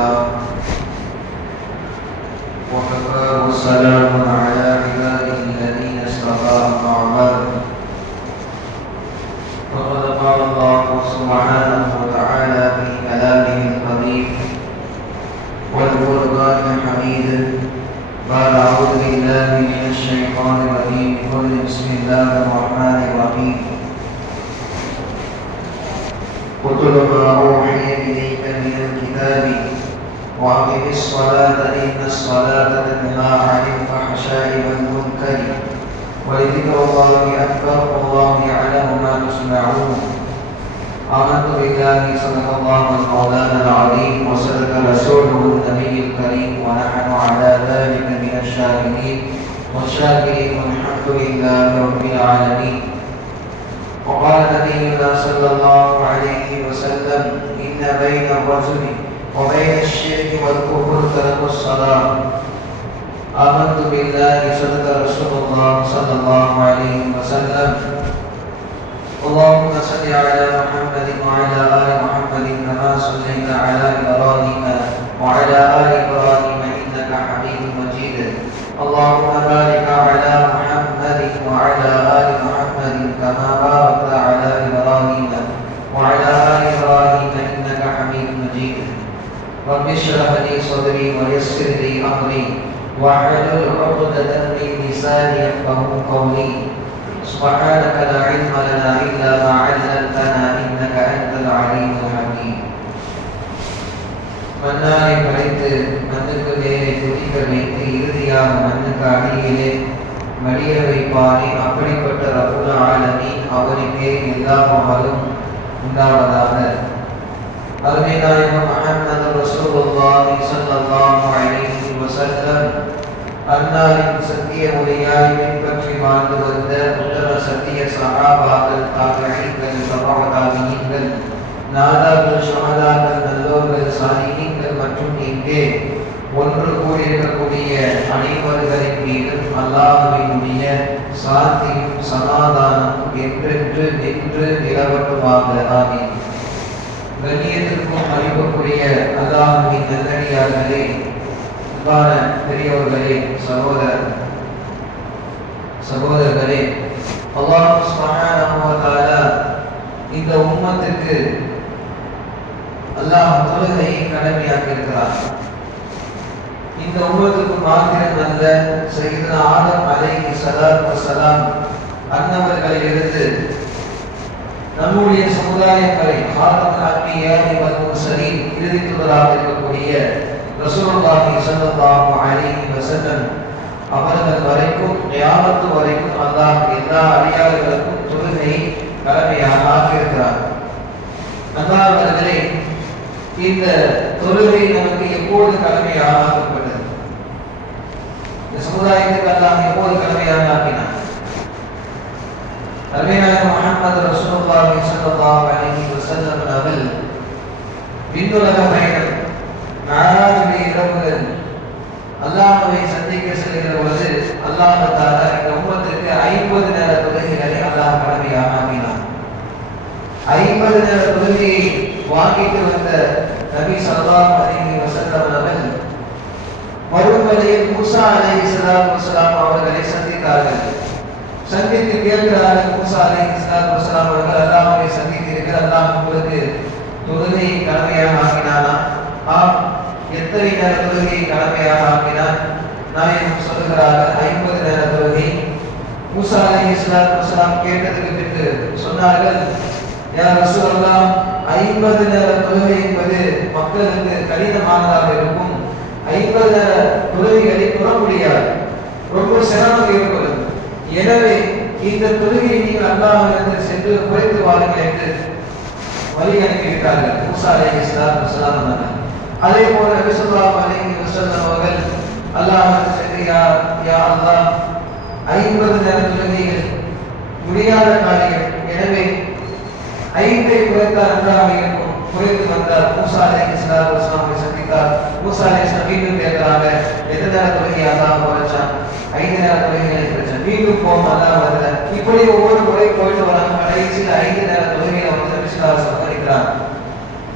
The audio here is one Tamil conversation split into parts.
الله وكفاه سلام على عباده الذين اصطفى أما بعد فقد قال الله سبحانه وتعالى في كلامه القديم والفرقان الحميد قال أعوذ بالله من الشيطان الرجيم بسم الله الرحمن الرحيم اتل ما أوحي إليك من الكتاب وأقم الصلاة إن الصلاة تنهى عن الفحشاء والمنكر ولذكر الله أكبر والله يعلم ما تصنعون آمنت بالله صدق الله مولانا العظيم وصدق رسوله النبي الكريم ونحن على ذلك من الشاهدين والشاكرين والحمد لله رب العالمين. وقال نبينا صلى الله عليه وسلم إن بين الرجل وبين الشرك والكفر ترك الصلاة. آمنت بالله صدق رسول الله صلى الله عليه وسلم. اللهم صل على محمد وعلى آل محمد كما صليت على إبراهيم وعلى آل إبراهيم إنك حميد مجيد. اللهم بارك على محمد وعلى آل محمد كما باركت على إبراهيم وعلى آل إبراهيم إنك حميد مجيد. رب اشرح لي صدري ويسر لي أمري واحلل عقدة من لساني يفقهوا قولي. سبحانك لا علم لنا إلا ما علمتنا إنك أنت العليم الحكيم. மன்னாரை படைத்து மண்ணுக்கு மேலே துதிக்க வைத்து இறுதியாக மண்ணுக்கு அடியிலே மடிய வைப்பானே அப்படிப்பட்ட ரப்புல் ஆலமீன் அவனுக்கே எல்லா புகழும் உண்டாவதாக. அருமை நாயகம் முஹம்மது ரசூலுல்லாஹி ஸல்லல்லாஹு அலைஹி வஸல்லம் அன்னாரின் சத்திய மொழியாய் பின்பற்றி வாழ்ந்து வந்த உத்தம சத்திய சஹாபாக்கள், தாபிஈன்கள், தபஅ தாபிஈன்கள், நாதாக்கள், ஷஹதாக்கள், நல்லோர்கள், சாலிஹீன்கள் மற்றும் இங்கே ஒன்று கூடியிருக்கக்கூடிய அனைவர்களின் மீதும் அல்லாஹ்வினுடைய சாந்தியும் சமாதானம் என்றென்று நின்று நிலவட்டுமாக. ஆமீன். கண்ணியத்திற்கும் மதிப்புக்குரிய அல்லாஹ்வின் நல்லடியார்களே, அன்பான பெரியவர்களே, சகோதரர்களே, அல்லாஹ் சுப்ஹானஹு வ தஆலா இந்த உம்மத்துக்கு அல்லாஹ் தொழுகையை கடமையாக்கி இருக்கிறார். இந்த உம்மத்துக்கு மாத்திரமல்ல, சய்யிதுனா ஆதம் அலைஹி ஸலாத்து வஸலாம் அன்னவர்களிலிருந்து நம்முடைய சமுதாயங்களை ஹாதமுல் அன்பியா வல் முர்சலீன் இறுதி தூதராக இருக்கக்கூடிய ரசூலுல்லாஹி ஸல்லல்லாஹு அலைஹி வஸல்லம் அவர்கள் வரைக்கும் கியாமத் வரைக்கும் அல்லாஹ் எல்லா அடியார்களுக்கும் தொழுகையை கடமையாக ஆக்கியிருக்கிறார். அல்லாஹ்வர்களே, இந்த தொழுகை நமக்கு எப்போது கடமையாக ஆக்கப்பட்டது? இந்த சமுதாயத்துக்கு அல்லாஹ் எப்போது கடமையாக ஆக்கினார்? நபிநாயகம் முஹம்மது ரசூலுல்லாஹி ஸல்லல்லாஹு அலைஹி வஸல்லம் அவர்கள் விண்ணுலக பயணம் மேராஜுடைய இரவுகள் அல்லாஹ்வை சந்திக்க செல்கிற பொழுது அல்லாஹ் தஆலா இந்த உம்மத்துக்கு 50 நேர தொழுகைகளை அல்லாஹ் கடமையாக ஆக்கினார். 50 நேர தொழுகையை வாங்கிட்டு வந்த நபி ஸல்லல்லாஹு அலைஹி வஸல்லம் அவர்கள் மறுமையில் மூசா அலைஹிஸ்ஸலாத்து வஸலாம் அவர்களை சந்தித்தார்கள். சந்தித்து கேட்கிறார்கள், மூசா அலைஹிஸ்ஸலாத்து வஸலாம் அவர்கள் அல்லாஹ்வை சந்தித்தீர்கள், அல்லாஹ் உங்களுக்கு தொழுகையை கடமையாக ஆக்கினானா? ஆம். எத்தனை நேர தொழுகையை கடமையாக ஆக்கினான்? நாயகம் சொல்லுகிறார்கள், 50 நேர தொழுகை. மூசா அலைஹிஸ்ஸலாத்து வஸலாம் கேட்டதுக்கு பிறகு சொன்னார்கள், யா ரசூலல்லாஹ், 50 நேர தொழுகை என்பது மக்களுக்கு கடினமானதாக இருக்கும். 50 நேர தொழுகைகளை தொழ முடியாது, ரொம்ப சிரமம் ஏற்படும். எனவே இந்த தொழுகையை நீங்கள் அல்லாஹ்விடத்தில் சென்று குறைத்து வாருங்கள் என்று வழி அனுப்பியிருக்கார்கள் மூசா அலைஹிஸ்ஸலாத்து வஸலாம் அவர்கள். அதே போல நபி ஸல்லல்லாஹு அலைஹி வஸல்லம் அவர்கள் அல்லாஹ்விடத்தில் சென்று, யா அல்லாஹ், 50 நேர தொழுகைகள் முடியாத காரியம், எனவே 5ஐ குறைத்தால் நன்றாக இருக்கும். குறைத்து வந்தார். மூசா அலைஹிஸ்ஸலாத்து வஸலாமை சந்தித்தார். மூசா அலைஹிஸ்ஸலாம் மீண்டும் கேட்கிறாங்க, எத்தனை நேர தொழுகை அல்லாஹ் குறைச்சான்? 5 நேர தொழுகைகளை குறைச்சான். மீண்டும் போகும், அல்லாஹ் வரல. இப்படி ஒவ்வொரு முறை போயிட்டு வராங்க. கடைசியில் 5 நேர தொழுகையை வந்து நபி ஸல்லல்லாஹு அலைஹி வஸல்லம் இருக்கிறார்.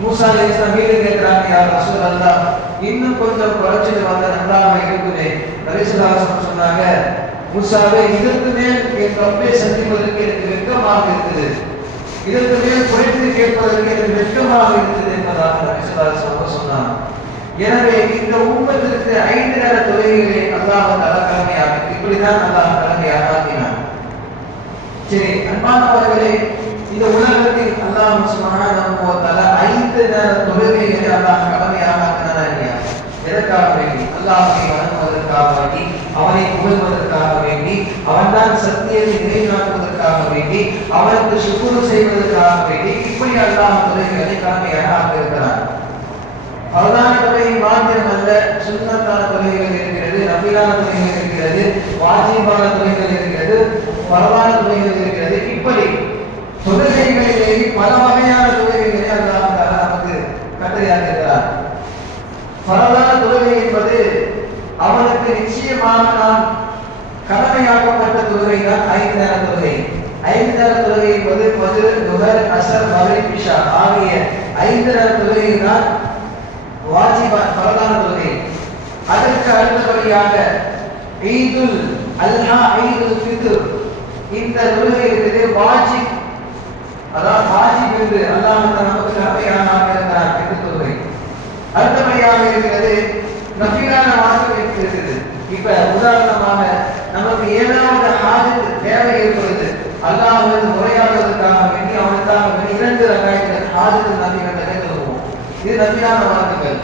மூசா அலைஹிஸ்ஸலாம் மீண்டும் கேட்கிறாங்க, கேட்டாங்க, யா ரசூலல்லாஹ், இன்னும் கொஞ்சம் குறைச்சிட்டு வந்த நன்றாக இருக்குமே. நபி ஸல்லல்லாஹு அலைஹி வஸல்லம் சொன்னாங்க, மூசாவே, இதற்கு மேல் என் ரப்பை சந்திப்பதற்கு எனக்கு வெட்கமாக இருக்குது, இதற்கு மேல் குறைத்து கேட்பதற்கு எனக்கு வெட்கமாக இருக்குது என்பதாக நபி ஸல்லல்லாஹு அலைஹி வஸல்லம் சொன்னாங்க. எனவே இந்த உம்மத்திற்கு 5 நேர தொழுகைகளை அல்லாஹ் தஆலா கடமையாக்கி, இப்படிதான் அல்லாஹ் கடமையாக ஆக்கினான். சரி அன்பானவர்களே, இந்த உலகத்தில் அல்லாஹ் சுப்ஹானஹு வ தஆலா 5 நேர தொழுகைகளை அல்லாஹ் கடமையாக ஆக்கினானா இல்லையா? எதற்காக வேண்டி? அல்லாஹ்வை வணங்குவதற்காக வேண்டி, அவனை புகழ்வதற்காக வேண்டி, அவன்தான் சத்தியத்தை நிலைநாட்டுவதற்காக வேண்டி, அவனுக்கு சுக்ர் செய்வதற்காக வேண்டி, இப்படி அல்லாஹ் தொழுகைகளை கடமையாக ஆக்கியிருக்கிறான். பரதான தொழுகை மாத்திரம் அல்ல, சுன்னத்தான தொழுகைகள் இருக்கிறது, நஃபிலான தொழுகைகள் இருக்கிறது, வாஜிபான தொழுகைகள் இருக்கிறது, பரதான தொழுகைகள் இருக்கிறது. இப்படி தொழுகைகளிலே பல வகையான தொழுகைகளை அல்லாஹ் தஆலா நமக்கு கட்டளையாக இருக்கிறார். பரதான தொழுகை என்பது அவனுக்கு நிச்சயமாக நாம் கடமையாக்கப்பட்ட தொழுகை தான் 5 நேர தொழுகை. 5 நேர தொழுகை என்பது ஃபஜ்ர், லுஹர், அஸ்ர், மக்ரிப், இஷா ஆகிய 5 நேர தொழுகை தான் வாஜிபான பரதான தொழுகை. அதற்கு அடுத்தபடியாக ஈதுல் அல்ஹா, ஈதுல் ஃபித்ர், இந்த தொழுகை இருக்குது வாஜிப். அதாவது வாஜிப் என்று அல்லாஹ் நமக்கு கடமையாக ஆக்கியிருக்கிறான் இந்த தொழுகை. அடுத்தபடியாக இருக்கிறது நஃபிலான மார்க்கம் இருக்கிறது. இப்ப உதாரணமாக நமக்கு ஏதாவது ஹாஜத் தேவை ஏற்படுது, அல்லாஹ்வுக்கு முறையாடுவதற்காக வேண்டி அவனுக்காக வேண்டி 2 ரக்காயத் ஹாஜத் நஃபிலான தொழுவோம். இது நஃபிலான மார்க்கங்கள்.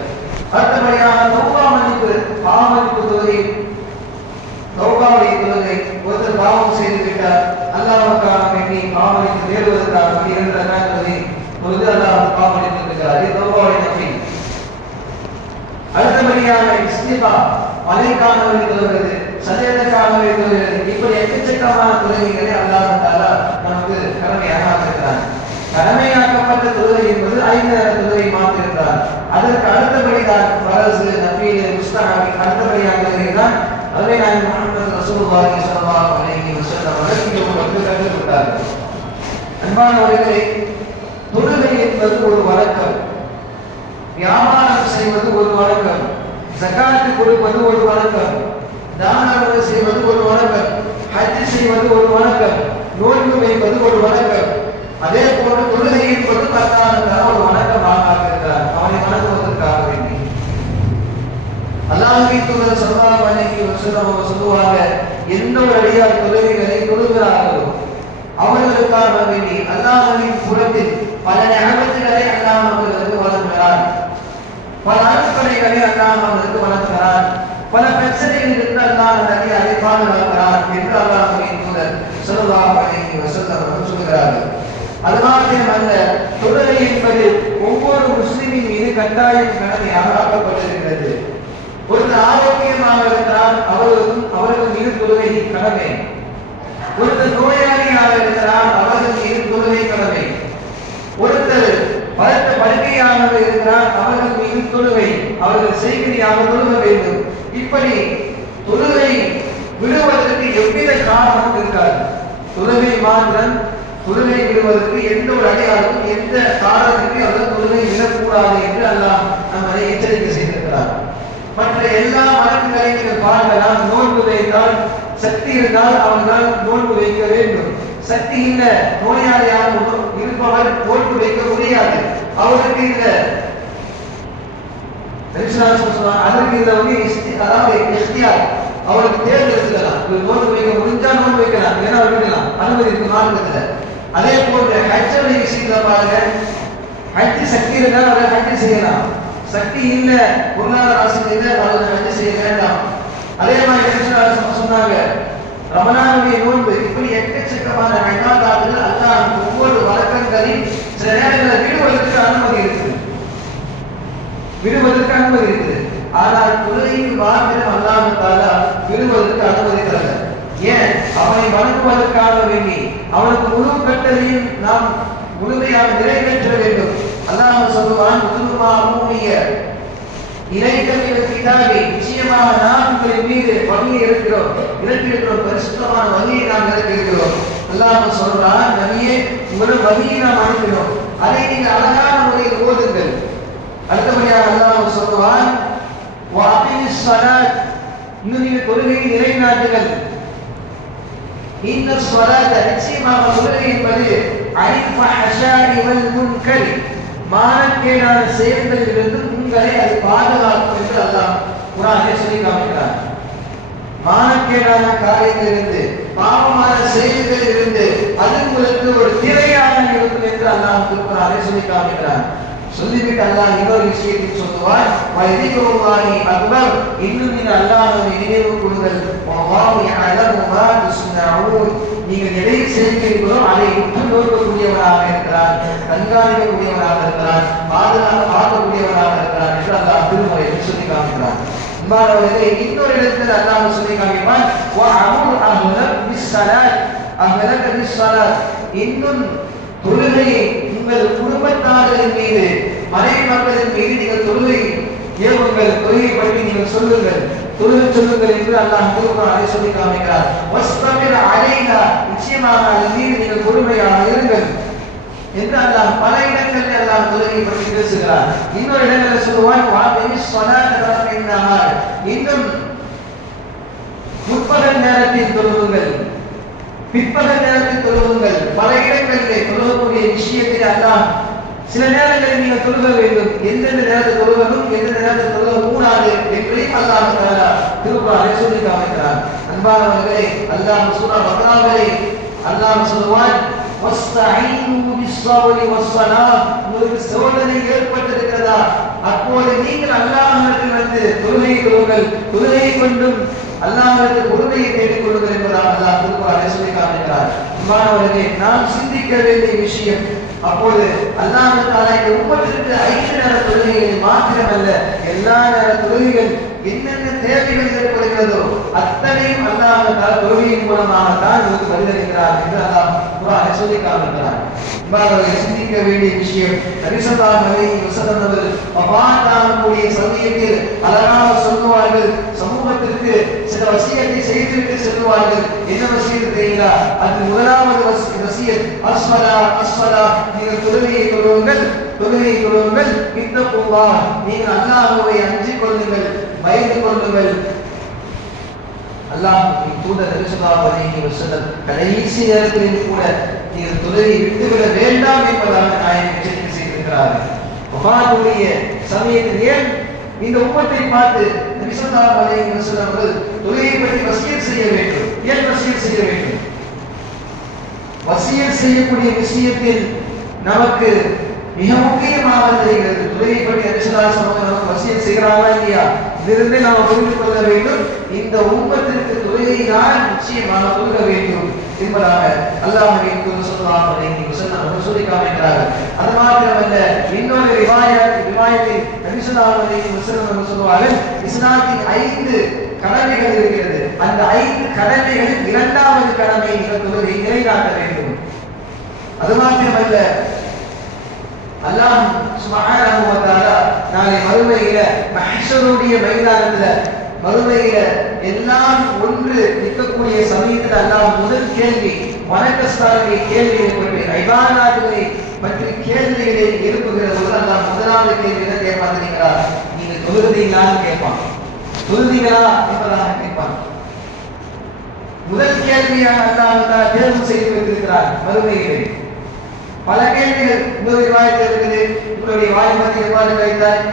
அடுத்தபடியாக தௌபா மன்னிப்பு, பாவ மன்னிப்பு தொழுகை, தௌபாவுடைய தொழுகை. ஒருத்தர் பாவம் செய்து விட்டார், அல்லாஹ்வுக்காக வேண்டி பாவ மன்னிப்பு தேடுவதற்காக வேண்டி 2 ரக்காயத் தொழுகை தொழுது அல்லாஹ் பாவ மன்னிப்பு இருக்கிறார். இது தௌபாவுடைய நஃபில். அடுத்தபடியாக இஸ்திகா, மலைக்கான வழி தொழுகிறது, சஜதக்கான வழி தொழுகிறது. இப்படி எக்கச்சக்கமான தொழுகைகளை அல்லாஹ் தஆலா நமக்கு கடமையாக ஆக்கியிருக்கிறான். கடமையாக்கப்பட்ட தொழுகை என்பது 5 நேர தொழுகை மாத்திருக்கிறார். அதற்கு அடுத்தபடிதான் ஃபரஸ், நஃபீல், முஸ்தஹப், அடுத்தபடியாக தொழுகைதான் அதுவே நான் முஹம்மது ரசூலுல்லாஹி ஸல்லல்லாஹு அலைஹி வஸல்லம் அவர்கள் நமக்கு கற்றுக் கொடுத்தார்கள். அன்பானவர்களே, தொழுகை என்பது ஒரு வழக்கம், வியாபாரம் செய்வது ஒரு வழக்கம், ஜகாத் கொடுப்பது ஒரு வழக்கம், தானம் செய்வது ஒரு வழக்கம், ஹஜ் செய்வது ஒரு வழக்கம், நோன்பு வைப்பது ஒரு வழக்கம். அதே போன்று தொழுகை என்பது அல்லாஹ் ஒரு வணக்கமாக ஆக்கியிருக்கிறார், அவனை வணங்குவதற்காக வேண்டி. அல்லாஹ்வின் தூதர் ஸல்லல்லாஹு அலைஹி வஸல்லம் சொல்லுவாங்க, எந்த ஒரு அடியார் தொழுகைகளை தொழுகிறார்களோ அவர்களுக்காக வேண்டி அல்லாஹ்வின் புறத்தில் பல நிஅமத்துகளை அல்லாஹ் அவர்களுக்கு வழங்குகிறார், பல அருட்கொடைகளை அல்லாஹ் அவர்களுக்கு வழங்குகிறார், பல பிரச்சனைகள் இருந்து அல்லாஹ் அதை பாதுகாக்கிறார் என்று அல்லாஹ்வின் தூதர் ஸல்லல்லாஹு அலைஹி வஸல்லம் சொல்கிறார்கள். அது மாத்திரமல்ல, தொழுகை என்பது ஒவ்வொரு முஸ்லிமின் மீது கட்டாயம் கடமையாக ஆக்கப்பட்டிருக்கிறது. ஒருத்தர் ஆரோக்கியமாக இருக்கிறார், அவர்கள் மீது தொழுகை கடமை. ஒருத்தர் நோயாளியாக இருக்கிறார், அவர்கள் மீது தொழுகை கடமை. ஒருத்தர் பலத்த படுக்கையாக இருக்கிறார், அவர்கள் மீது தொழுகை, அவர்கள் செய்தியாக தொழுக வேண்டும். இப்படி தொழுகை விடுவதற்கு எவ்வித காரணமும் இருக்காது. தொழுகை மாத்திரம், தொழுகை விடுவதற்கு எந்த ஒரு அடையாளமும் எந்த காரணத்திற்கு அவர்கள் தொழுகை விடக்கூடாது என்று அல்லாஹ் நம்மை எச்சரிக்கை செய்திருக்கிறார். மற்ற எல்லா வழக்குகளையும் நீங்கள் பார்க்கலாம், நோன்பு வைத்தால் சக்தி இருந்தால் அவர்கள் நோன்பு வைக்க வேண்டும். சக்தி இல்ல, நோயாளியாக இருப்பவர் நோன்பு வைக்க முடியாது. அவருக்கு இந்த அதற்கு இந்த அதாவது அவருக்கு தேர்ந்தெடுத்துக்கலாம். நோன்பு வைக்க முடிஞ்சா நோன்பு வைக்கலாம், இல்லைன்னா விடலாம், அனுமதி இருக்கு மார்க்கத்துல. அதே போன்று ஹஜ்ஜுடைய விஷயத்துல பாருங்க, ஹஜ் சக்தி இருந்தால் அவர்கள் ஹஜ் செய்யலாம், சக்தி இல்ல, பொருளாதார ஆசை இல்ல, அவர்கள் ஹஜ் செய்ய வேண்டாம். அதே மாதிரி சொன்னாங்க ரமலானுடைய நோன்பு, இப்படி எக்கச்சக்கமான இபாதத்துகள் அல்லாஹ் ஒவ்வொரு வழக்கங்களையும் சில நேரங்களில் விடுவதற்கு அனுமதி இருக்குது, விடுவதற்கு அனுமதி இருக்குது. ஆனால் தொழுகைக்கு மாத்திரம் அல்லாஹ் தஆலா விடுவதற்கு அனுமதி தரல. ஏன்? அவனை வணங்குவதற்காக வேண்டி அவனுக்கு முழு கட்டளையும் நாம் முழுமையாக நிறைவேற்ற வேண்டும். அல்லாஹ் சொல்லுவான், நிச்சயமாக நாம் உங்களின் மீது வழியை இருக்கிறோம், பரிசுத்தமான வழியை நாம் இறக்கியிருக்கிறோம். அல்லாஹ் சொல்றான், நபியே, உங்களுக்கு வழியை நாம் அனுப்பினோம், அதை நீங்கள் அழகான முறையில் ஓதுங்கள். அடுத்தபடியாக அல்லாஹ் சொல்லுவான் வஅகிமிஸ் ஸலாத், இன்னும் நீங்கள் தொழுகையை நிலைநாட்டுங்கள். இன்ன ஸலாத, நிச்சயமாக தொழுகை என்பது அனில் ஃபஹ்ஷாஇ வல் முன்கர், மானக்கேடான செயல்களிலிருந்து உங்களை அது பாதுகாக்கும் என்று அல்லாஹ் குர்ஆனில் சொல்லி காமிக்கிறார். மானக்கேடான காரியங்களிலிருந்து, பாவமான செயல்களிலிருந்து அது உங்களுக்கு ஒரு திரையாக இருக்கும் என்று அல்லாஹ் குர்ஆனில் சொல்லி காமிக்கிறார். சொல்லிவிட்டு அல்லாஹ் இன்னொரு விஷயத்தை சொல்லுவார், வயதிகுல்லாஹி அக்பர், இன்னும் நீங்கள் அல்லாஹ்வை நினைவு கூறுங்கள். வல்லாஹு யஅலமு மா துஸ்னஊன், நீங்கள் எதை செய்கிறீர்களோ அதை உற்று நோக்கக்கூடியவராக இருக்கிறார், கண்காணிக்கக்கூடியவராக இருக்கிறார், பார்க்கக்கூடியவராக இருக்கிறார் என்று அல்லாஹ் திருமறையில் சொல்லி காமிக்கிறார். அன்பானவர்களே, இன்னொரு இடத்தில் அல்லாஹ் சொல்லி காமிப்பான், வஅமுர் அஹ்லக பிஸ்ஸலாத், அஹ்லக பிஸ்ஸலாத், இன்னும் தொழுகையை உங்கள் குடும்பத்தாரின் மீது, மனைவி மக்களின் மீது நீங்கள் தொழுகை ஏவுங்கள், தொழுகை பற்றி நீங்கள் சொல்லுங்கள், தொழுகை சொல்லுங்கள் என்று அல்லாஹ் குர்ஆனில் சொல்லி காமிக்கிறார். வஸ்தபிர் அலைஹா, நிச்சயமாக அதன் மீது நீங்கள் பொறுமையாக இருங்கள் என்று அல்லாஹ் பல இடங்களில் அல்லாஹ் தொழுகை பற்றி பேசுகிறார். இன்னொரு இடங்களில் சொல்லுவான் வஅகிமிஸ் ஸலாத தரஃபைன் நஹார், இன்னும் முற்பகல் நேரத்தில் தொழுகுங்கள், பிற்பகல் நேரத்தில் தொழுகுங்கள். பல இடங்களிலே தொழுகக்கூடிய விஷயத்தை அல்லாஹ் சில நேரங்களில் நீங்கள் தொழுக வேண்டும், எந்தெந்த நேரத்தில் தொழுகணும், எந்தெந்த நேரத்தில் தொழுக கூடாது என்று அல்லாஹ் தஆலா திருக்குர்ஆனில் சொல்லி காமிக்கிறார். அன்பானவர்களே, அல்லாஹ் சூரா பக்ராவிலே அல்லாஹ் சொல்வான், வஸ்தஈனு பிஸ்ஸப்ரி வஸ்ஸலாத், உங்களுக்கு சோதனை ஏற்பட்டிருக்கிறதா, அப்போது நீங்கள் அல்லாஹ்விடத்தில் வந்து தொழுகை தொழுங்கள், தொழுகையை கொண்டும் அல்லாஹ்விடத்தில் பொறுமையை தேடிக் கொள்ளுங்கள் என்பதாக அல்லாஹ் திருக்குர்ஆனில் சொல்லி காமிக்கிறார். அன்பானவர்களே, நாம் சிந்திக்க வேண்டிய விஷயம், அப்போது அல்லாஹ் தஆலா இந்த உம்மத்திற்கு 5 நேர தொழுகைகளில் மாத்திரமல்ல, எல்லா நேர தொழுகைகள் என்னென்ன தேவைகள் ஏற்படுகிறதோ அத்தனையும் அல்லாஹ் தஆலா தொழுகையின் மூலமாக தான் நமக்கு பதிலளிக்கிறார் என்று அல்லாஹ் குர்ஆனில் சொல்லி காமிக்கிறார். அன்பானவர்களே, சிந்திக்க வேண்டிய விஷயம், நபி ஸல்லல்லாஹு அலைஹி வஸல்லம் அவர்கள் வஃபாத்தாகக்கூடிய சமயத்தில் அழகாக சொல்லுவார்கள், சமூகத்திற்கு சில வசியத்தை செய்துவிட்டு செல்வார்கள். என்ன வசியத் தெரியுங்களா? அது முதலாவது வசியத் அஸ்ஸலா அஸ்ஸலா, நீங்கள் தொழுகையை தொழுவுங்கள், தொழுகையை தொழுவுங்கள், இத்தகுல்லாஹ், நீங்கள் அல்லாஹ்வை அஞ்சிக் கொள்ளுங்கள், பயந்து கொள்ளுங்கள். அல்லாஹ்வின் தூதர் நபி ஸல்லல்லாஹு அலைஹி வஸல்லம் கடைசி நேரத்தில் கூட நீங்கள் தொழுகையை விட்டுவிட வேண்டாம் என்பதாக நாயகம் எச்சரிக்கை செய்திருக்கிறார்கள். வஃபாத்துடைய சமயத்தில் ஏன் இந்த உம்மத்தை பார்த்து நபி ஸல்லல்லாஹு அலைஹி வஸல்லம் அவர்கள் தொழுகையை பற்றி வசியத் செய்ய வேண்டும்? ஏன் வசியத் செய்ய வேண்டும்? வசியத் செய்யக்கூடிய விஷயத்தில் நமக்கு மிக முக்கியமாக தெரிகிறது. தொழுகை பற்றி நபி ஸல்லல்லாஹு அலைஹி வஸல்லம் நமக்கு வசியத் செய்கிறார்களா இல்லையா? இதிலிருந்து நாம் புரிந்து கொள்ள வேண்டும், இந்த உம்மத்திற்கு தொழுகை தான் நிச்சயமாக தொழுக வேண்டும் என்பதாக அல்லாஹ்வின் தூதர் ஸல்லல்லாஹு அலைஹி வஸல்லம் அவர்கள் சொல்லி காமிக்கிறார்கள். அது மாத்திரமல்ல, இன்னொரு ரிவாயத்தில் நபி ஸல்லல்லாஹு அலைஹி வஸல்லம் அவர்கள் சொல்வார்கள், இஸ்லாத்தின் 5 கடமைகள் இருக்கிறது, அந்த 5 கடமைகளில் 2வது கடமை நீங்கள் தொழுகை நிலைநாட்ட வேண்டும். அது மாத்திரமல்ல, அல்லாஹ் சுப்ஹானஹு வ தஆலா நாளை மறுமையில மஹ்ஷருடைய மைதானத்துல, மறுமையில எல்லாம் ஒன்று நிற்கக்கூடிய சமயத்தில் அல்லாஹ் முதல் கேள்வி வணக்கஸ்தலங்களை கேள்வியை பற்றி, இபாதத்துகளை பற்றி கேள்விகளை எழுப்புகிற போது அல்லாஹ் முதலாவது கேள்வி என்ன கேட்பான் தெரியுங்களா? நீங்க தொழுகிறீங்களான்னு கேட்பான். தொழுகிறீங்களா என்பதாக கேட்பான். முதல் கேள்வியாக அல்லாஹ் தேர்வு செய்து வைத்திருக்கிறார் மறுமையிலே. பல கேள்விகள் இன்னொரு ரிவாயத்தில் இருக்குது, உங்களுடைய வாலிபத்தை எவ்வாறு கழித்தாய்,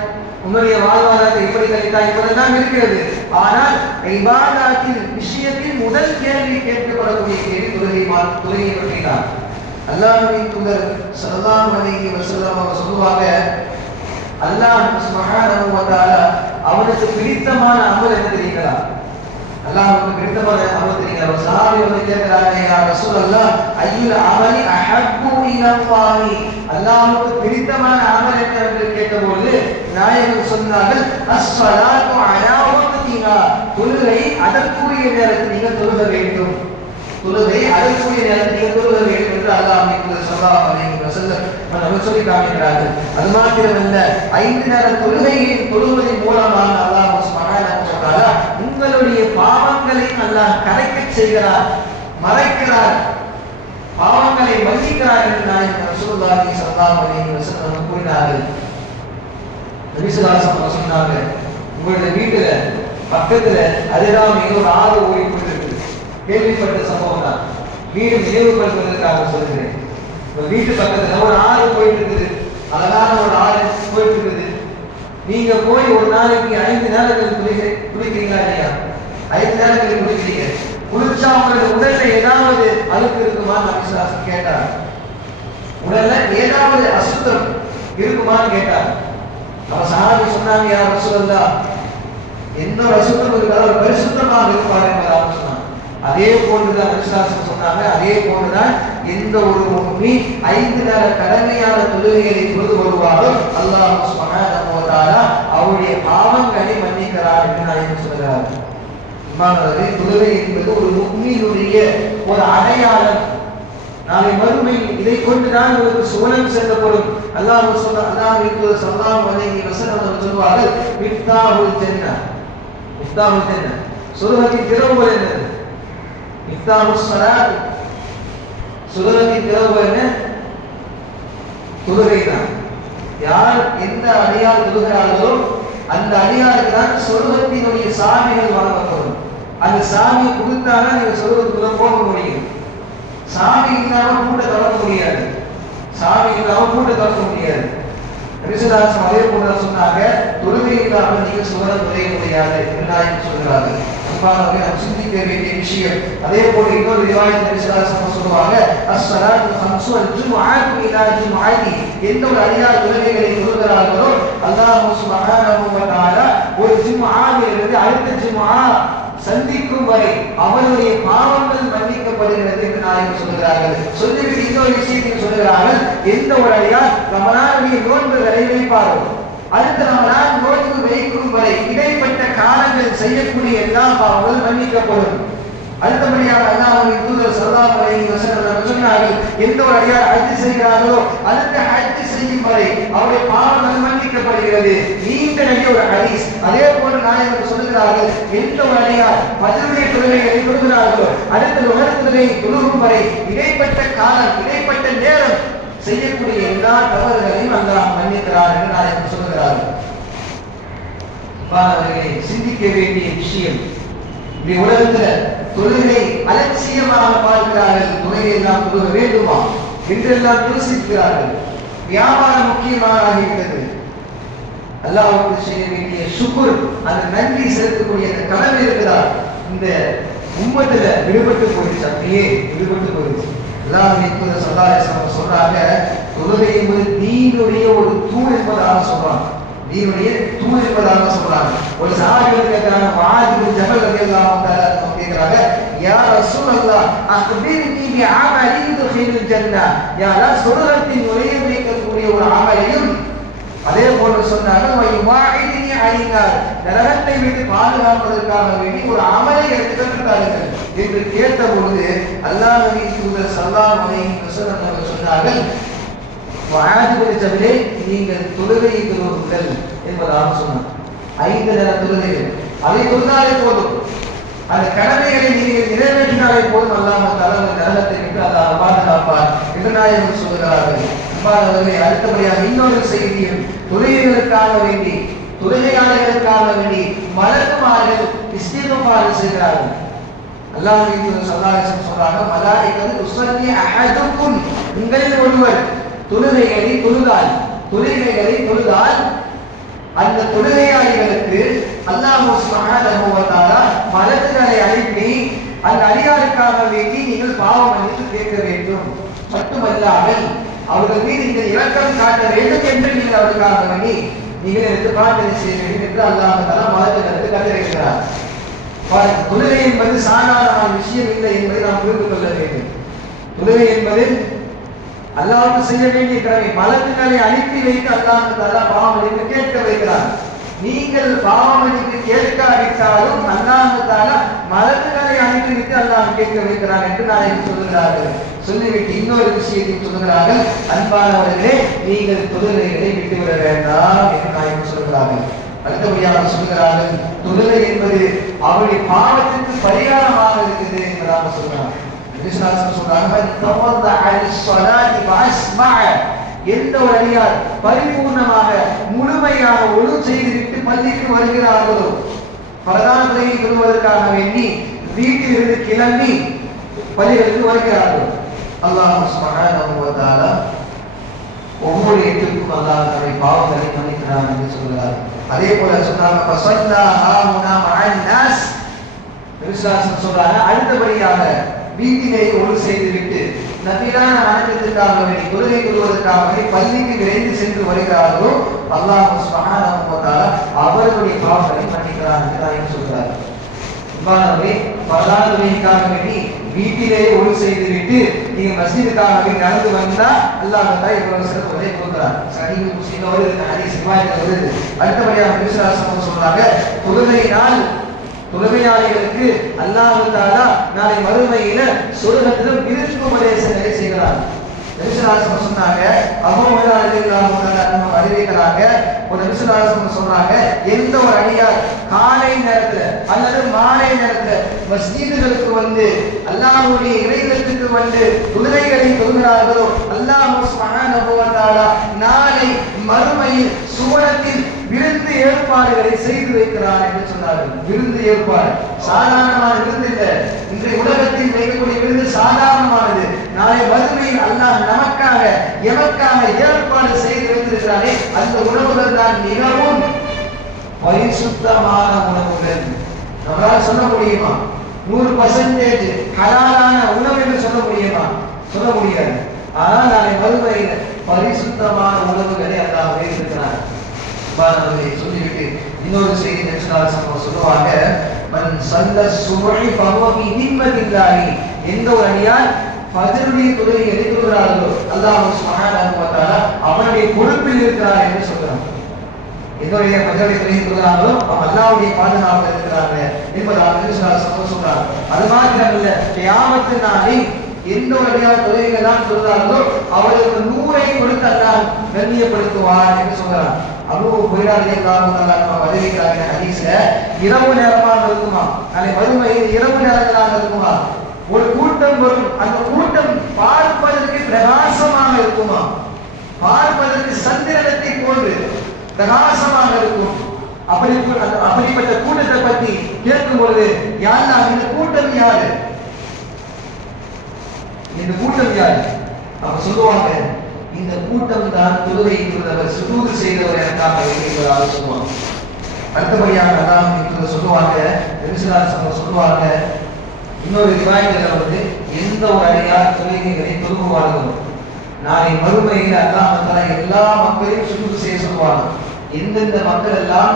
உங்களுடைய வாழ்வாதாரத்தை எப்படி கழித்தாய், இப்படிலாம் இருக்கிறது. ஆனால் இபாதத்தின் விஷயத்தில் முதல் கேள்வி கேட்கப்படக்கூடிய கேள்வி தொழுகையை பற்றி தான். அல்லாஹ்வின் தூதர் ஸல்லல்லாஹு அலைஹி வஸல்லம் அவங்க சொல்லுவாங்க, அல்லாஹ் சுப்ஹானஹு வ தஆலா அவனுக்கு பிடித்தமான அமல் என்ன தெரியுங்களா? அல்லாஹ்வுக்கு பிடித்தமான அமல் தெரியுங்களா? ஒரு சஹாபி வந்து கேட்கிறாங்க, யா ரசூலல்லாஹ் அய்யுல் அமலி அஹப்பு இலல்லாஹி, அல்லாஹ்வுக்கு பிடித்தமான அமல் என்ன என்று கேட்டபோது நாயகம் சொன்னார்கள், அஸ்ஸலாத்து அலா வக்திஹா, தொழுகை அதற்குரிய நேரத்தில் நீங்கள் தொழுக வேண்டும், தொழுகை அதற்குரிய நேரத்தில் நீங்கள் தொழுக வேண்டும் என்று அல்லாஹ்வின் தூதர் ஸல்லல்லாஹு அலைஹி வஸல்லம் அவர்கள் சொல்லி காமிக்கிறார்கள். அது மாத்திரமல்ல, 5 நேர தொழுகையின் தொழுவதன் மூலமாக அல்லாஹ் சுப்ஹானஹு வ தஆலா உங்களுடைய பாவங்களை அல்லாஹ் கரைக்கச் செய்கிறார், மறைக்கிறார், பாவங்களை மன்னிக்கிறார் என்று நாயகம் ரசூலுல்லாஹி ஸல்லல்லாஹு அலைஹி வஸல்லம் கூறினார்கள். நபிசுல்லாஹு சொன்னாங்க, உங்களுடைய வீட்டுல பக்கத்துல அருகாமையில் ஒரு ஆறு ஓடிக்கொண்டு இருக்குது. கேள்விப்பட்ட சம்பவம் தான், வீடு நினைவுபடுத்துவதற்காக சொல்கிறேன். ஒரு வீட்டு பக்கத்துல ஒரு ஆறு போயிட்டு இருக்குது, அழகான ஒரு ஆறு போயிட்டு இருக்குது. நீங்க போய் ஒரு நாளைக்கு 5 நேரங்கள் குளிக்கிறீங்களா இல்லையா? 5 நேரங்கள் குளிக்கிறீங்க. குளிச்சா உங்களோட உடல்ல ஏதாவது அழுக்கு இருக்குமா? நபிசுல்லாஹு கேட்டார். உடல்ல ஏதாவது அசுத்தம் இருக்குமான்னு கேட்டார். நம்ம சஹாபி சொன்னாங்க, யா ரசூலல்லாஹ், என்ன அசுத்தம் இருக்காது, ஒரு பரிசுத்தமாக இருப்பார் என்பதாக சொன்னாங்க. அதே போன்றுதான் நபிசுல்லாஹு சொன்னாங்க, அதே போன்றுதான் எந்த ஒரு முஃமின் 5 நேர கடமையான தொழுகைகளை தொழுது வருவாரோ அல்லாஹ் சுப்ஹானஹு வ தஆலா அவருடைய பாவங்களை மன்னிக்கிறார் என்று நாயகம் சொல்கிறார். இமாம்களே, தொழுகை என்பது ஒரு முஃமினுடைய ஒரு அடையாளம். நாளை மறுமையில் இதை கொண்டுதான் ஒரு சுவனம் செல்லப்படும். அல்லாஹ் ஸல்லல்லாஹு அலைஹி வஸல்லம் சொல்வார்கள், மிஃப்தாஹுல் ஜன்னah, மிஃப்தாஹுல் ஜன்னah, சுவனத்தின் திறவுகோல் என்ன? மிஃப்தாஹுஸ் ஸலாத், சுவனத்தின் திறவுகோல் என்ன? தொழுகை தான். யார் எந்த அடியார் தொழுகிறார்களோ அந்த அடியாருக்கு தான் சொர்க்கத்தினுடைய சாவிகள் வழங்கப்படும். அந்த சாவியை கொடுத்தாதான் நீங்க சொர்க்கத்துக்குள்ள போக முடியும். சாவி இல்லாம பூட்டை திறக்க முடியாது. சாவி இல்லாம பூட்டை திறக்க முடியாது. நபிசுல்லாஹு அதே போல சொன்னாங்க, தொழுகை இல்லாமல் நீங்க சுவனம் நுழைய முடியாது என்று நாயகம் சொல்கிறார்கள். அன்பானவர்களே, நாம் சிந்திக்க வேண்டிய விஷயம். அதே போல இன்னொரு ரிவாயத் நபிசுல்லாஹு சொல்லுவாங்க, அஸ்ஸலாத்து ஹம்ஸு வல் ஜும்ஆத்து இலா ஜும்ஆதி, எந்த ஒரு அடியார் தொழுகைகளை தொழுகிறார்களோ அல்லாஹ் சுப்ஹானஹு வ தஆலா ஒரு ஜும்ஆவிலிருந்து அடுத்த ஜும்ஆ சந்திக்கும் வரை அவருடைய பாவங்கள் மன்னிக்கப்படுகிறது என்று நாயகம் சொல்கிறார்கள். சொல்லிவிட்டு இன்னொரு விஷயத்தையும் சொல்கிறார்கள், எந்த ஒரு அடியார் ரமலானுடைய நோன்புகளை வைப்பாரோ அடுத்த ரமலான் நோன்பு வைக்கும் வரை இடைப்பட்ட காலங்கள் செய்யக்கூடிய எல்லா பாவங்களும் மன்னிக்கப்படும். அடுத்தபடியாக அல்லாஹ்வின் தூதர் ஸல்லல்லாஹு அலைஹி வஸல்லம் சொன்னார்கள், எந்த ஒரு அடியார் ஹஜ் செய்கிறார்களோ அடுத்த ஹஜ் செய்யும் வரை அவருடைய பாவங்கள் மன்னிக்கப்படுகிறது. நீண்ட நெடிய ஒரு ஹதீஸ். அதே போன்று நாயகம் சொல்கிறார்கள், எந்த ஒரு அடியார் ஃபஜ்ருடைய தொழுகைகளை தொழுகிறார்களோ அடுத்த லுஹர் தொழுகை தொழுகும் வரை இடைப்பட்ட காலம், இடைப்பட்ட நேரம் செய்யக்கூடிய எல்லா தவறுகளையும் அல்லாஹ் மன்னிக்கிறார் என்று நாயகம் சொல்கிறார்கள். பாருங்களே, சிந்திக்க வேண்டிய விஷயம். இந்த உலகத்துல தொழுகை அலட்சியமாக பார்க்கிறார்கள். தொழுகை எல்லாம் தொழுக வேண்டுமா என்றெல்லாம் யோசிக்கிறார்கள். வியாபாரம் முக்கியமாக ஆகிவிட்டது. அல்லாஹ்வுக்கு செய்ய வேண்டிய சுக்ர், அந்த நன்றி செலுத்தக்கூடிய அந்த கடமை இருக்கிறார். இந்த உம்மத்துல விடுபட்டு போயிடுச்சு, அப்படியே விடுபட்டு போயிடுச்சு. அல்லாஹ்வின் தூதர் ஸல்லல்லாஹு அலைஹி வஸல்லம் சொல்றாங்க, தொழுகை என்பது தீனுடைய ஒரு தூண் என்பதாக சொல்றாங்க. தீனுடைய தூண் என்பதாக சொல்றாங்க. ஒரு சஹாபிகள் கேட்கிறாங்க, முஆத் பின் ஜபல் ரலியல்லாஹு தஆலா கேட்கிறாங்க, யா ரசூலல்லாஹ் அக்பிர்னி பிஅமலி யுத்கிலுல் ஜன்னah, யா அல்லாஹ் சொர்க்கத்தில் நுழைய வைக்கக்கூடிய ஒரு அமலையும் அதே போன்று சொன்னாங்க, வயுமாஇதினி அலினார், நரகத்தை விட்டு பாதுகாப்பதற்காக வேண்டி ஒரு அமலை எடுத்துக்கொண்டார்கள் என்று கேட்ட பொழுது அல்லாஹ்வின் தூதர் ஸல்லல்லாஹு அலைஹி வஸல்லம் அவர்கள் சொன்னார்கள், முஆத் பின் ஜபலே, நீங்கள் தொழுகையை தொழுங்கள் என்பதாக சொன்னார். 5 நேர தொழுகைகள், அதை தொழுதாலே போதும், அந்த கடமைகளை நீங்கள் நிறைவேற்றினாலே போதும், அல்லாஹ் தஆலா நரகத்தை விட்டு அல்லாஹ் பாதுகாப்பார் என்று நாயகம் சொல்கிறார்கள். அடுத்தபடியாக இன்னொரு செய்தியும், தொழுகைகளுக்காக வேண்டி, தொழுகையாளர்களுக்காக வேண்டி மலக்குமார்கள் இஸ்திக்ஃபார் செய்கிறார்கள். அல்லாஹ்வின் தூதர் ஸல்லல்லாஹு அலைஹி வஸல்லம் சொல்றாங்க, மலாயிகத்து துஸல்லி அஹதுக்கும், உங்களில் ஒருவர் தொழுகைகளை தொழுதால் அந்த தொழுகையாளிகளுக்கு அல்லாஹ் சுப்ஹானஹு வ தஆலா மலக்குகளை அனுப்பி அந்த அடியாருக்காக வேண்டி நீங்கள் பாவ மன்னிப்பு கேட்க வேண்டும். மட்டுமல்லாமல் அவர்கள் மீது நீங்கள் இரக்கம் காட்ட வேண்டும் என்று நீங்கள் அவருக்காக வேண்டி நீங்கள் எடுத்து பிரார்த்தனை செய்ய வேண்டும் என்று அல்லாஹ் தஆலா மலக்குகளுக்கு கட்டளையிடுகிறார். தொழுகை என்பது சாதாரணமான விஷயம் இல்லை என்பதை நாம் புரிந்து கொள்ள வேண்டும். தொழுகை என்பது அல்லாஹ்வுக்கு செய்ய வேண்டிய கடமை. மலக்குகளை அனுப்பி வைத்து அல்லாஹ் தஆலா பாவ மன்னிப்பு கேட்க வைக்கிறார். நீங்கள் பாவ மன்னிப்பு கேட்காவிட்டாலும் அல்லாஹ் தஆலா மலக்குகளை அனுப்பி வைத்து அல்லாஹ் கேட்க வைக்கிறார் என்று நாயகம் சொல்கிறார்கள். சொல்லிவிட்டு இன்னொரு விஷயத்தை சொல்கிறார்கள், அன்பானவர்களே, நீங்கள் தொழுகைகளை விட்டுவிட வேண்டாம் என்று நாயகம் சொல்கிறார்கள். அடுத்தபடியாக சொல்கிறார்கள், தொழுகை என்பது அவருடைய பாவத்திற்கு பரிகாரமாக இருக்குது என்பதாக சொல்கிறார்கள். சொல்றாங்க, எந்த ஒரு அடியார் பரிபூர்ணமாக முழுமையாக ஒழு செய்துவிட்டு பள்ளிக்கு வருகிறார்களோ, பிரதான தொழுகை தொழுவதற்காக வேண்டி வீட்டிலிருந்து கிளம்பி பள்ளிகளுக்கு வருகிறார்கள், அல்லாஹ் சுப்ஹானஹு வ தஆலா ஒவ்வொரு எட்டுக்கும் அல்லாஹ் தன்னுடைய பாவங்களை மன்னிக்கிறான் என்று சொல்கிறார். அதே போல சொன்னாங்க ஃபஸல்லா ஹாஹுனா மஅன் நாஸ், விசுவாசம் சொல்றாங்க அடுத்தபடியாக வீட்டிலே ஒழு செய்துவிட்டு நபிலான வணக்கத்திற்காக வேண்டி தொழுகை கொள்வதற்காக வேண்டி பள்ளிக்கு விரைந்து சென்று வருகிறார்களோ, அல்லாஹ் சுப்ஹானஹு வ தஆலா அவர்களுடைய பாவங்களை மன்னிக்கிறான் என்று சொல்கிறார். பிரதான தொழுகைக்காக வேண்டி வீட்டிலே ஒழு செய்துவிட்டு நீங்க மஸ்ஜிதுக்காக வேண்டி நடந்து வந்தா அல்லாஹ் தஆலா இவ்வளவு சிறப்புகளை கொடுக்கிறார். சஹீஹ் முஸ்லிம்ல வருது, ஹதீஸ் ரிவாயத்துல வருது. அடுத்தபடியாக விசுவாசம் சொல்றாங்க தொழுகையினால் தொழுகையாளிகளுக்கு அல்லாஹ் தஆலா நாளை மறுமையில சொர்க்கத்திலும் விருந்து உபதேசங்களை செய்கிறார். விசுவாசம் சொன்னாங்க அபூ ஹுரைரா ரலியல்லாஹு தஆலா அறிவிக்கிறாங்க, ஒரு விசுவாசம் சொல்றாங்க எந்த ஒரு அடியார் காலை நேரத்துல அல்லது மாலை நேரத்துல மஸ்ஜிதுகளுக்கு வந்து அல்லாஹ்வுடைய இறையிலத்துக்கு வந்து தொழுகைகளை தொழுகிறார்களோ, அல்லாஹ் சுப்ஹானஹு வ தஆலா நாளை மறுமையில் சுவனத்தில் விருந்து ஏற்பாடுகளை செய்து வைக்கிறார் என்று சொன்னார்கள். விருந்து ஏற்பாடு சாதாரணமான விருந்து இல்லை. இன்றைய உலகத்தில் வைக்கக்கூடிய விருந்து சாதாரணமானது. நாளை மறுமையில் அல்லாஹ் நமக்காக எமக்காக ஏற்பாடு செய்து வைத்திருக்கிறாரே, அந்த உணவுகள் தான் மிகவும் பரிசுத்தமான உணவுகள். நம்மளால் சொல்ல முடியுமா 100% ஹலாலான உணவு என்று சொல்ல முடியுமா? சொல்ல முடியாது. ஆனால் நாளை மறுமையில் பரிசுத்தமான உணவுகளை அல்லாஹ் வைத்திருக்கிறார். சொல்லிவிட்டு இன்னொரு செய்தி சொல்லுவாங்க, மன் சல்ல சுப்ஹி ஃபஹுவ ஃபீ நிம்மத்தில்லாஹி, எந்த ஒரு அடியார் ஃபஜ்ருடைய தொழுகையை தொழுகிறார்களோ அல்லாஹ் சுப்ஹானஹு வ தஆலா அவனுடைய பொறுப்பில் இருக்கிறார் என்று சொல்றாங்க. எந்தோடைய ஃபஜ்ருடைய தொழுகையை தொழுகிறார்களோ அவன் அல்லாஹ்வுடைய பாதுகாப்பில் இருக்கிறாங்க என்பதாக சொல்றாங்க. அது மாத்திரமல்ல, கியாமத்து நாளில் எந்த ஒரு அடியார் தொழுகையை தான் தொழுகிறார்களோ அவர்களுக்கு 100 கொடுத்து அல்லாஹ் கண்ணியப்படுத்துவார் என்று சொல்றாங்க. அபூ ஹுரைரா ரலியல்லாஹு தஆலா அறிவிக்கிறாங்க ஹதீஸ்ல, இரவு நேரமாக இருக்குமா, நாளை மறுமையில் இரவு நேரங்களாக இருக்குமா, ஒரு கூட்டம் வரும், அந்த கூட்டம் பார்ப்பதற்கு பிரகாசமாக இருக்குமா, பார்ப்பதற்கு சந்திரனை போன்று பிரகாசமாக இருக்கும். அப்படிப்பட்ட கூட்டத்தை பற்றி கேட்கும் பொழுது யா அல்லாஹ் இந்த கூட்டம் யாரு, இந்த கூட்டம் யாரு? அப்ப சொல்லுவாங்க இந்த கூட்டம் தான் தொழுகை தொழுதவர் சுஜூது செய்தவர் எனக்காக என்பதாக சொல்லுவாங்க. அடுத்தபடியாக அல்லாஹ் சொல்லுவாங்க சொல்லுவாங்க இன்னொரு ரிவாயத்துல வந்து எந்த ஒரு அடியார் தொழுகைகளை தொழுவார்களோ நாளை மறுமையில் அல்லாஹ் தஆலா எல்லா மக்களையும் சுஜூது செய்ய சொல்லுவாங்க. எந்தெந்த மக்கள் எல்லாம்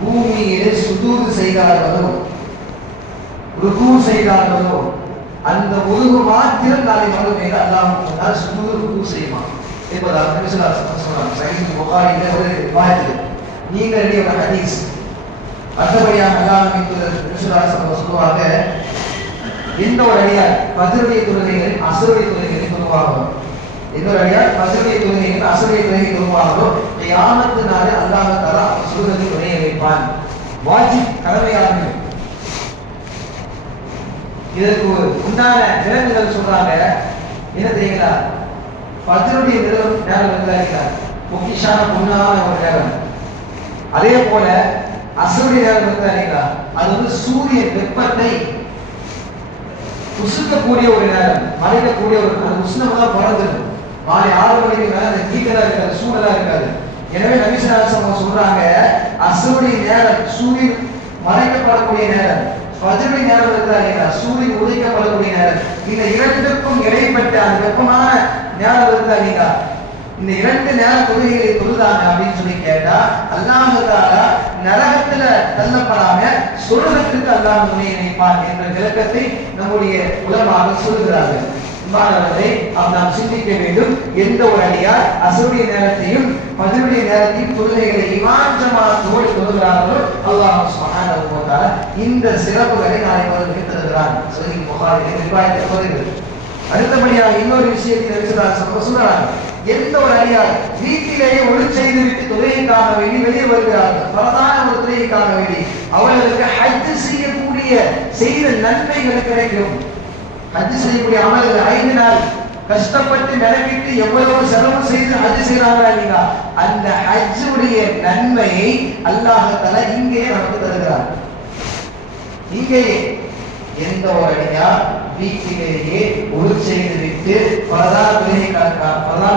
பூமியிலே சுஜூது செய்தார்களோ ருக்கு செய்தார்களோ அந்த உருவு மாத்திரம் நாளை மறுமையில் அல்லாஹ் சுஜூது ருக்கு செய்வான் என்பதாக நபி ஸல்லல்லாஹு அலைஹி வஸல்லம் சொல்றாங்க. சஹீஹ் புகாரியில ஒரு ரிவாயத், நீங்களுடைய ஒரு ஹதீஸ். அடுத்தபடியாக அல்லாஹ் நபி ஸல்லல்லாஹு அலைஹி வஸல்லம் சொல்லுவாங்க, எந்த ஒரு அடியார் ஃபஜ்ருடைய தொழுகைகளை அஸ்ருடைய தொழுகைகளை தொழுவார்களோ, எந்த ஒரு அடியார் ஃபஜ்ருடைய தொழுகைகளை அஸ்ருடைய தொழுகைகளை தொழுவார்களோ கியாமத்து நாளில் அல்லாஹ் தஆலா சுவர்க்கத்தில் நுழைய வைப்பான். வாஜிப் கடமையானது. இதற்கு உண்டான விலங்குகள் சொல்றாங்க, என்ன தெரியுங்களா? ஃபஜ்ருடைய நேரம் இருந்தாங்க, பொக்கிஷான பொன்னான ஒரு நேரம். அதே போல அஸ்ருடைய நேரம் இருந்தாங்க, அது வந்து சூரியன் வெப்பத்தை உசுக்கக்கூடிய ஒரு நேரம், மறைக்கக்கூடிய ஒரு அந்த உஷ்ணமெல்லாம் குறைஞ்சிடும். மாலை 6 மணிக்கு மேல அந்த ஹீட்டெல்லாம் இருக்காது, சூடெல்லாம் இருக்காது. எனவே நபி ஸல்லல்லாஹு அலைஹி வஸல்லம் சொல்றாங்க அஸ்ருடைய நேரம் சூரியன் மறைக்கப்படக்கூடிய நேரம், ஃபஜ்ருடைய நேரம் இருந்தாங்க சூரியன் உதிக்கப்படக்கூடிய நேரம். இந்த இரண்டுக்கும் இடைப்பட்ட அந்த வெப்பமான நேரம் இருந்தாங்க, இந்த 2 நேர தொழுகைகளை தொழுதாங்க அப்படின்னு சொல்லி கேட்டா அல்லாஹ் தஆலா நரகத்துல தள்ளப்படாம சொர்க்கத்துக்கு அல்லாஹ் நுழைய வைப்பான் என்ற விளக்கத்தை நம்முடைய உலமாக்கள் சொல்கிறார்கள். மாணவர்களே, நாம் சிந்திக்க வேண்டும். எந்த ஒரு அடியார் அஸ்ருடைய நேரத்தையும் ஃபஜ்ருடைய நேரத்தையும் தொழுகைகளை இமாம் ஜமாஅத்தோடு தொழுகிறார்களோ அல்லாஹ் சுப்ஹானஹு வ தஆலா இந்த சிறப்புகளை நாளை மறுமையில் தருகிறான். சஹீஹ் புகாரியில் ரிவாயத் வருகிறது. அடுத்தபடியாக இன்னொரு விஷயத்தை சொல்றாங்க, எந்த ஒரு அடியார் வீட்டிலேயே ஒழு செய்து விட்டு தொழுகைக்காக வேண்டி வெளியே வருகிறார்கள், பிரதான ஒரு தொழுகைக்காக வேண்டி அவர்களுக்கு ஹஜ் செய்யக்கூடிய செய்த நன்மைகள் கிடைக்கும். ஹஜ் செய்யக்கூடிய அமல்கள் 5 நாள் கஷ்டப்பட்டு மெனக்கிட்டு எவ்வளவு செலவு செய்து ஹஜ் செய்யறாங்களா இல்லையா, அந்த ஹஜ்ஜுடைய நன்மையை அல்லாஹ் தஆலா இங்கே நமக்கு தருகிறார். இங்கே எந்த ஒரு அடியார் வீட்டிலேயே ஒரு செய்து விட்டு பரதான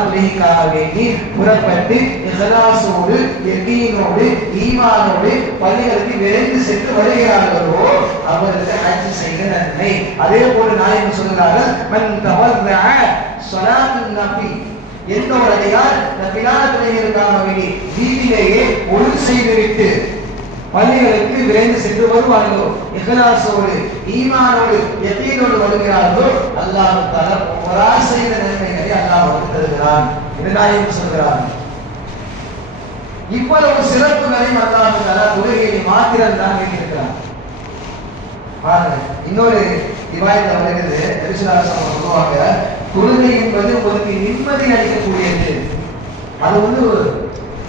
தொழுகைக்காக வேண்டி புறப்பட்டு இஹ்லாஸோடு யகீனோடு ஈமானோடு பள்ளிகளுக்கு விரைந்து சென்று வருகிறார்களோ அவருக்கு ஹஜ் செய்த நன்மை. அதே போல நாயகம் சொல்கிறார்கள், மன் தவர்ரஅ ஸலாத்துன் நபி, எந்த ஒரு அடியார் நபிலான தொழுகைக்காக வேண்டி வீட்டிலேயே ஒரு செய்து விட்டு பள்ளிகளுக்கு விரைந்து சென்று வருவார்களோ, இஹ்லாஸோடு ஈமானோடு யகீனோடு வருகிறார்களோ, அல்லாஹ் தஆலா ஒவ்வொரு செய்த நன்மைகளை அல்லாஹ் அவருக்கு தருகிறான் என்று நாயகம் சொல்கிறார். இவ்வளவு சிறப்புகளை அல்லாஹ் தஆலா தொழுகையை மாத்திரம் தான் வைத்திருக்கிறார். பாருங்க, இன்னொரு ரிவாயத்துல வருகிறது, நபி ஸல்லல்லாஹு அலைஹி வஸல்லம் சொல்லுவாங்க, தொழுகை என்பது உங்களுக்கு நிம்மதி அளிக்கக்கூடியது. அது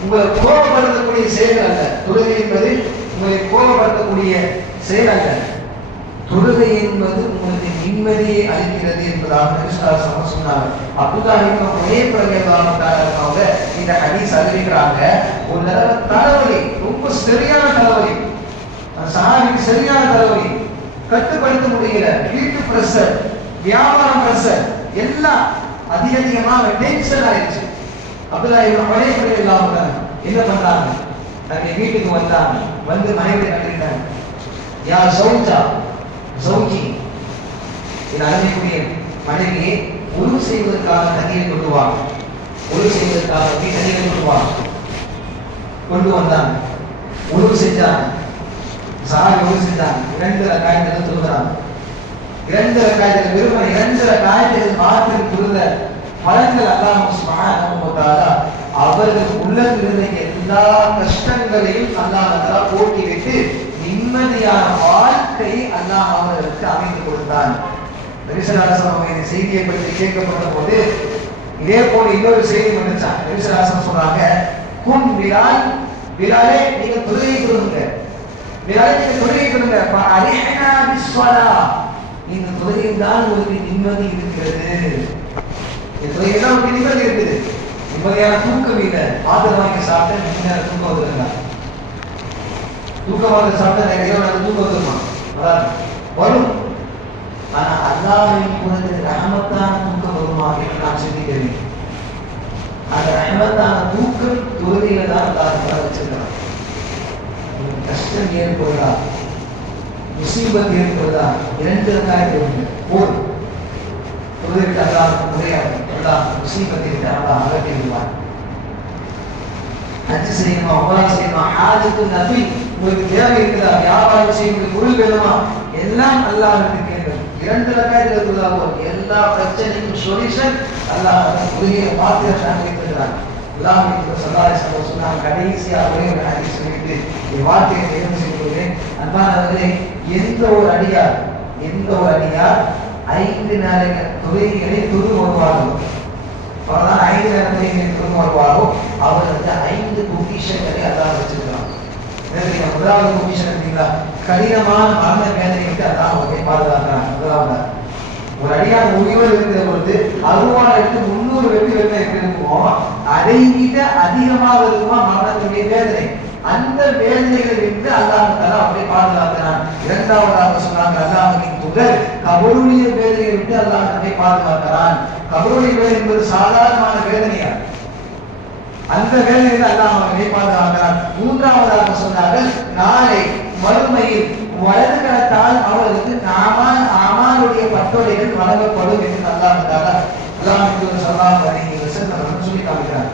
உங்களை கோபப்படுத்தக்கூடிய செயல் அல்ல. தொழுகை என்பது உங்களை கோபப்படுத்தக்கூடிய செயல் அல்ல. தொழுகை என்பது உங்களுக்கு நிம்மதியை அளிக்கிறது என்பதாக நபி ஸல்லல்லாஹு அலைஹி வஸல்லம் சொன்னார். அப்துல்லாஹ் இப்னு ஹுதைஃபா ரலியல்லாஹு அவங்க இந்த ஹதீஸ் அறிவிக்கிறாங்க. ஒரு தடவை தலைவலி, ரொம்ப சரியான தலைவலி, சஹாபிக்கு சரியான தலைவலி, கட்டுப்படுத்த முடியல, வீட்டு பிரஷர், வியாபாரம் பிரஷர், எல்லாம் அதிகமாக டென்ஷன் ஆயிடுச்சு. அப்துல்லாஹ் இப்னு ஹுதைஃபா ரலியல்லாஹு என்ன பண்றாங்க, தன்னை வீட்டுக்கு வந்தாங்க, வந்து மனைவி கட்டிட்டாங்க. யா சௌஜா, சௌஜி, என் அருமைக்குரிய மனைவியை உருவு செய்வதற்காக தண்ணீரை கொண்டு வா, உருவு செய்வதற்காக தண்ணீரை கொண்டு வா. கொண்டு வந்தாங்க, உருவு செஞ்சாங்க, சஹாபி உருவு செஞ்சாங்க. 2 ரக்காயத்தில் தொழுகிறாங்க. 2 ரக்காயத்தில் வெறும் 2 ரக்காயத்தில் மாத்திரம் தொழுத பலன்கள் அல்லாஹ் சுப்ஹானஹு வ தஆலா அவர்கள் உள்ளத்தில் இருந்த எல்லா கஷ்டங்களையும் அல்லாஹ் தஆலா போக்கி விட்டு நிம்மதியான வாழ்க்கையை அல்லாஹ் அவர்களுக்கு அமைத்து கொடுத்தான். நபி ஸல்லல்லாஹு அலைஹி வஸல்லம் இந்த செய்தியை பற்றி கேட்கப்பட்ட போது இதே போல இன்னொரு செய்தி வந்துச்சான். நபி ஸல்லல்லாஹு அலைஹி வஸல்லம் சொன்னாங்க, கும் பிலால், பிலாலே நீங்க தொழுகை கொடுங்க, பிலாலே நீங்க தொழுகை கொடுங்க, ஃபஅரிஹனா பிஸ்ஸலா, இந்த தொழுகையில் தான் உங்களுக்கு நிம்மதி இருக்கிறது. இந்த தொழுகையில் தான் உங்களுக்கு நிம்மதி இருக்குது. நிம்மதியான தூக்கம் இல்லை. மாத்திரை வாங்கி சாப்பிட்டு நிம்மதியான தூக்கம் வந்துருங்க. தூக்கமாக சாப்பிட்டா இரவு தூக்கம் வந்துருமா? வரும். ஆனா அல்லாஹ்வின் புறத்தில் ரஹமத்தான தூக்கம் வருமா என்று நாம் சிந்திக்க வேண்டும். அந்த ரஹமத்தான தூக்கம் தொழுகையில தான் அல்லாஹ் வச்சிருக்கிறான். கஷ்டம் ஏற்படுதா, முசீபத் ஏற்படுதா, 2 ரக்காயத்தில் போதும். தொழுகைக்கு அல்லாஹ் முடியாது, அல்லாஹ் முசீபத்தை அல்லாஹ் அகற்றி விடுவார். ஹஜ் செய்யணுமா, உம்ரா செய்யணுமா, ஹாஜத்து நபி, உங்களுக்கு தேவை இருக்குதா, வியாபாரம் செய்யணும், பொருள் வேணுமா, எல்லாம் அல்லாஹ்விற்கு கேட்கணும். 2 ரக்காயத்தில் தொழுதாலும் எல்லா பிரச்சனைக்கும் சொல்யூஷன் அல்லாஹ் தொழுகையை மாத்திரம் தான் வைத்திருக்கிறான். அல்லாஹ்வின் ஸல்லல்லாஹு அலைஹி வஸல்லம் சொன்னாங்க, கடைசியாக ஒரே ஒரு ஹதீஸ் சொல்லிட்டு இந்த வார்த்தையை தெரிந்து செய்கிறேன். அன்பானவர்களே, எந்த ஒரு அடியார் 5 நேர தொழுகைகளை தொழு வருவார்களோ, அவர்தான் 5 நேர தொழுகைகளை தொழு வருவாரோ அவர்களுக்கு 5 பொக்கிஷங்களை அல்லாஹ் வச்சிருக்கிறான். முதலாவது பொக்கிஷம் பார்த்தீங்களா, கடினமான மரண வேதனை விட்டு அல்லாஹ் அவர்களை பாதுகாக்கிறான். முதலாவது ஒரு அடியார் உயிரோடு இருக்கிற பொழுது அருவாள் எடுத்து 300 வெட்டு எப்படி இருக்குமோ அதை விட அதிகமாக இருக்குமா மரணத்துடைய வேதனை. அந்த வேதனைகளை விட்டு அல்லாஹ் தஆலா அவரை பாதுகாக்கிறான். இரண்டாவதாக சொன்னாங்க, அல்லாஹ்வின் தூதர் கபருடைய வேதனையை விட்டு அல்லாஹ் அவரை பாதுகாக்கிறான். கபருடைய வேதனை என்பது சாதாரணமான வேதனையா, அந்த வேதனையில் அல்லாஹ் அவரை பாதுகாக்கிறான். மூன்றாவதாக சொன்னார்கள், நாளை மறுமையில் வலது கரத்தால் அவர்களுக்கு ஆமானுடைய பட்டோலைகள் வழங்கப்படும் என்று அல்லாஹ் தஆலா ஸல்லல்லாஹு அலைஹி வஸல்லம் சொல்லி காமிக்கிறார்.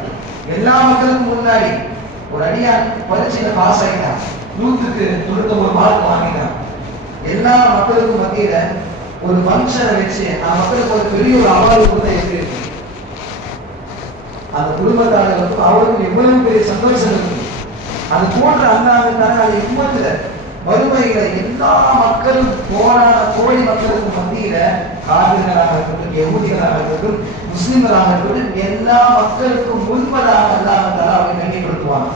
எல்லா மக்களுக்கும் முன்னாடி ஒரு அடியான் பரீட்சையில பாஸ் ஆகிட்டான், 100க்கு 99 மார்க் வாங்கினான். எல்லா மக்களுக்கும் மத்தியில ஒரு ஃபங்க்ஷனை வச்சு மக்களுக்கு ஒரு பெரிய ஒரு அவார்டு கொடுத்தா எப்படி இருக்கு? அந்த குடும்பத்தாளர்களுக்கும் அவருக்கும் எவ்வளவு பெரிய சந்தோஷம் இருக்கு. அது போன்ற அல்லாஹ்வுக்காக அது இம்மத்துல வறுமையில எல்லா மக்களும் கோடி மக்களுக்கு மத்தியில காபிர்களாக இருக்கட்டும், யஹூதிகளாக இருக்கட்டும், முஸ்லிம்களாக இருக்கட்டும், எல்லா மக்களுக்கும் முன்பதாக அல்லாஹ் தஆலா அவரை கண்ணியப்படுத்துவான்.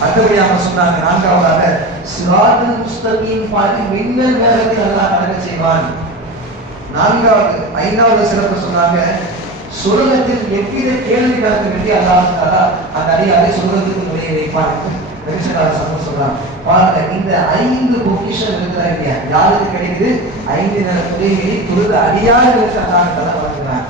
அடுத்தபடியாக சொன்னாங்க, நான்காவதாக சிராத்துல் முஸ்தகீம் பாதி மின்னல் வேகத்தில் அல்லாஹ் நடக்க செய்வான். ஐந்தாவது சிறப்பு சொன்னாங்க, சுரகத்தில் எவ்வித கேள்வி கணக்கு வேண்டி அல்லாஹ் தஆலா அந்த அடியாரை சுரகத்துக்கு வெளியே வைப்பான். சொல்றாங்க பாருங்க, இந்த 5 பொக்கிஷன் இருக்கிறாங்க யாருக்கு கிடைக்குது? 5 நேர தொழுகையை தொழுத அடியார்களுக்கு அல்லாஹ் தஆலா வழங்குறான்.